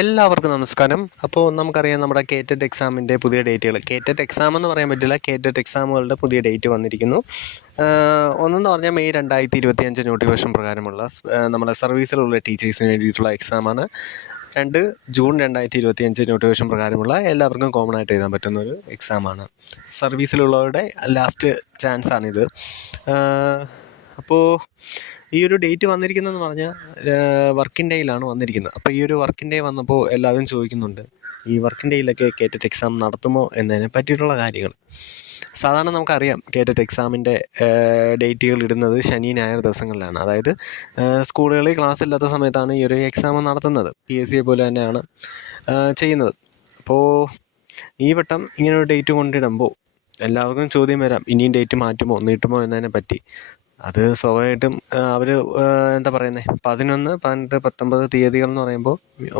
എല്ലാവർക്കും നമസ്കാരം. അപ്പോൾ നമുക്കറിയാം നമ്മുടെ കേറ്ററ്റ് എക്സാമിന്റെ പുതിയ ഡേറ്റുകൾ കേറ്ററ്റ് എക്സാം എന്ന് പറയാൻ പറ്റില്ല കേറ്ററ്റ് എക്സാമുകളുടെ പുതിയ ഡേറ്റ് വന്നിരിക്കുന്നു. ഒന്നെന്ന് പറഞ്ഞാൽ മെയ് രണ്ടായിരത്തി ഇരുപത്തി അഞ്ച് നോട്ടിഫിക്കേഷൻ പ്രകാരമുള്ള നമ്മുടെ സർവീസിലുള്ള ടീച്ചേഴ്സിന് വേണ്ടിയിട്ടുള്ള എക്സാമാണ് രണ്ട് ജൂൺ രണ്ടായിരത്തി ഇരുപത്തി അഞ്ച് നോട്ടിഫിക്കേഷൻ പ്രകാരമുള്ള എല്ലാവർക്കും കോമൺ ആയിട്ട് എഴുതാൻ പറ്റുന്ന ഒരു എക്സാമാണ് സർവീസിലുള്ളവരുടെ ലാസ്റ്റ് ചാൻസാണിത് അപ്പോൾ ഈ ഒരു ഡേറ്റ് വന്നിരിക്കുന്നതെന്ന് പറഞ്ഞാൽ വർക്കിംഗ് ഡേയിലാണ് വന്നിരിക്കുന്നത്. അപ്പോൾ ഈ ഒരു വർക്കിംഗ് ഡേ വന്നപ്പോൾ എല്ലാവരും ചോദിക്കുന്നുണ്ട് ഈ വർക്കിംഗ് ഡേയിലൊക്കെ കേറ്ററ്റ് എക്സാം നടത്തുമോ എന്നതിനെ പറ്റിയിട്ടുള്ള കാര്യങ്ങൾ സാധാരണ നമുക്കറിയാം കേറ്ററ്റ് എക്സാമിന്റെ ഡേറ്റുകൾ ഇടുന്നത് ശനി ഞായർ ദിവസങ്ങളിലാണ്. അതായത് സ്കൂളുകളിൽ ക്ലാസ് ഇല്ലാത്ത സമയത്താണ് ഈ ഒരു എക്സാം നടത്തുന്നത്. പി എസ് സിയെ പോലെ തന്നെയാണ് ചെയ്യുന്നത്. അപ്പോൾ ഈ വട്ടം ഇങ്ങനൊരു ഡേറ്റ് കൊണ്ടിടുമ്പോൾ എല്ലാവർക്കും ചോദ്യം വരാം ഇനിയും ഡേറ്റ് മാറ്റുമോ നീട്ടുമോ എന്നതിനെ പറ്റി. അത് സ്വാഭാവികമായിട്ടും അവർ എന്താ പറയുന്നത് പതിനൊന്ന് പന്ത്രണ്ട് പത്തൊമ്പത് തീയതികൾ എന്ന് പറയുമ്പോൾ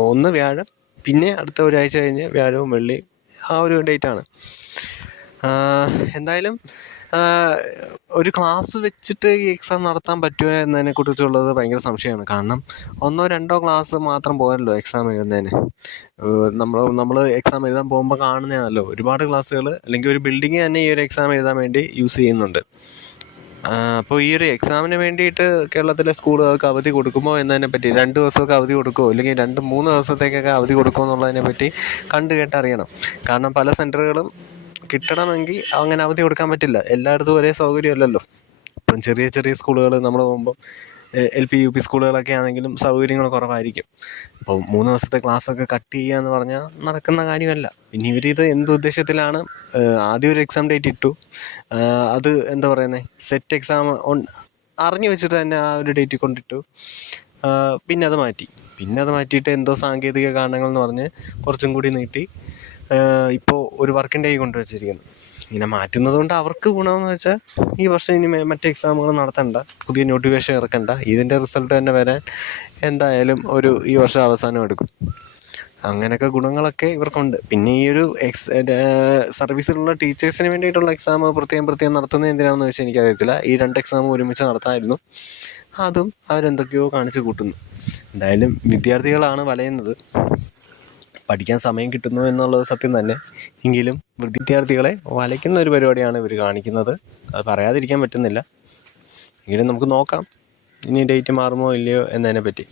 ഒന്ന് വ്യാഴം പിന്നെ അടുത്ത ഒരാഴ്ച കഴിഞ്ഞ് വ്യാഴവും വെള്ളി ആ ഒരു ഡേറ്റാണ് എന്തായാലും ഒരു ക്ലാസ് വെച്ചിട്ട് ഈ എക്സാം നടത്താൻ പറ്റുമോ എന്നതിനെ കുറിച്ചുള്ളത് ഭയങ്കര സംശയമാണ്. കാരണം ഒന്നോ രണ്ടോ ക്ലാസ് മാത്രം പോരല്ലോ എക്സാം എഴുതുന്നതിന്. നമ്മൾ നമ്മൾ എക്സാം എഴുതാൻ പോകുമ്പോൾ കാണുന്നതാണല്ലോ. ഒരുപാട് ക്ലാസ്സുകൾ അല്ലെങ്കിൽ ഒരു ബിൽഡിംഗ് തന്നെ ഈ ഒരു എക്സാം എഴുതാൻ വേണ്ടി യൂസ് ചെയ്യുന്നുണ്ട്. അപ്പോൾ ഈ ഒരു എക്സാമിന് വേണ്ടിയിട്ട് കേരളത്തിലെ സ്കൂളുകൾക്ക് അവധി കൊടുക്കുമോ എന്നതിനെ പറ്റി? രണ്ട് ദിവസമൊക്കെ അവധി കൊടുക്കുമോ അല്ലെങ്കിൽ രണ്ട് മൂന്ന് ദിവസത്തേക്കൊക്കെ അവധി കൊടുക്കുമോ എന്നുള്ളതിനെ പറ്റി കണ്ടു കേട്ടറിയണം കാരണം പല സെന്ററുകളും കിട്ടണമെങ്കിൽ അങ്ങനെ അവധി കൊടുക്കാൻ പറ്റില്ല. എല്ലായിടത്തും ഒരേ സൗകര്യമല്ലല്ലോ. ഇപ്പം ചെറിയ ചെറിയ സ്കൂളുകൾ നമ്മൾ പോകുമ്പോൾ എൽ പി യു പി സ്കൂളുകളൊക്കെ ആണെങ്കിലും സൗകര്യങ്ങൾ കുറവായിരിക്കും. അപ്പോൾ മൂന്ന് ദിവസത്തെ ക്ലാസ്സൊക്കെ കട്ട് ചെയ്യുക എന്ന് പറഞ്ഞാൽ നടക്കുന്ന കാര്യമല്ല. പിന്നെ ഇവർ ഇത് എന്ത് ഉദ്ദേശത്തിലാണ് ആദ്യം ഒരു എക്സാം ഡേറ്റ് ഇട്ടു. അത് എന്താ പറയുന്നത് സെറ്റ് എക്സാം അറിഞ്ഞു വെച്ചിട്ട് തന്നെ ആ ഒരു ഡേറ്റ് കൊണ്ടിട്ടു. പിന്നെ അത് മാറ്റി. പിന്നെ അത് മാറ്റിയിട്ട് എന്തോ സാങ്കേതിക കാരണങ്ങൾ എന്ന് പറഞ്ഞ് കുറച്ചും കൂടി നീട്ടി ഇപ്പോൾ ഒരു വർക്കിംഗ് ഡേ കൊണ്ടുവച്ചിരിക്കുന്നു ഇങ്ങനെ മാറ്റുന്നത് കൊണ്ട് അവർക്ക് ഗുണമെന്ന് വെച്ചാൽ ഈ വർഷം ഇനി മറ്റ് എക്സാമുകൾ നടത്തണ്ട. പുതിയ നോട്ടിഫിക്കേഷൻ ഇറക്കണ്ട. ഇതിന്റെ റിസൾട്ട് തന്നെ വരാൻ എന്തായാലും ഒരു ഈ വർഷം അവസാനം എടുക്കും. അങ്ങനെയൊക്കെ ഗുണങ്ങളൊക്കെ ഇവർക്കുണ്ട്. പിന്നെ ഈ ഒരു എക്സ് സർവീസിലുള്ള ടീച്ചേഴ്സിന് വേണ്ടിയിട്ടുള്ള എക്സാം പ്രത്യേകം പ്രത്യേകം നടത്തുന്നത് എന്തിനാണെന്ന് വെച്ചാൽ എനിക്കറിയത്തില്ല. ഈ രണ്ട് എക്സാം ഒരുമിച്ച് നടത്താമായിരുന്നു അതും അവരെന്തൊക്കെയോ കാണിച്ചു കൂട്ടുന്നു. എന്തായാലും വിദ്യാർത്ഥികളാണ് വലയുന്നത്. പഠിക്കാൻ സമയം കിട്ടുന്നു എന്നുള്ളത് സത്യം തന്നെ. എങ്കിലും വിദ്യാർത്ഥികളെ വലയ്ക്കുന്ന ഒരു പരിപാടിയാണ് ഇവർ കാണിക്കുന്നത്. അത് പറയാതിരിക്കാൻ പറ്റുന്നില്ല. എങ്കിലും നമുക്ക് നോക്കാം. ഇനി ഡേറ്റ് മാറുമോ ഇല്ലയോ എന്നതിനെ പറ്റി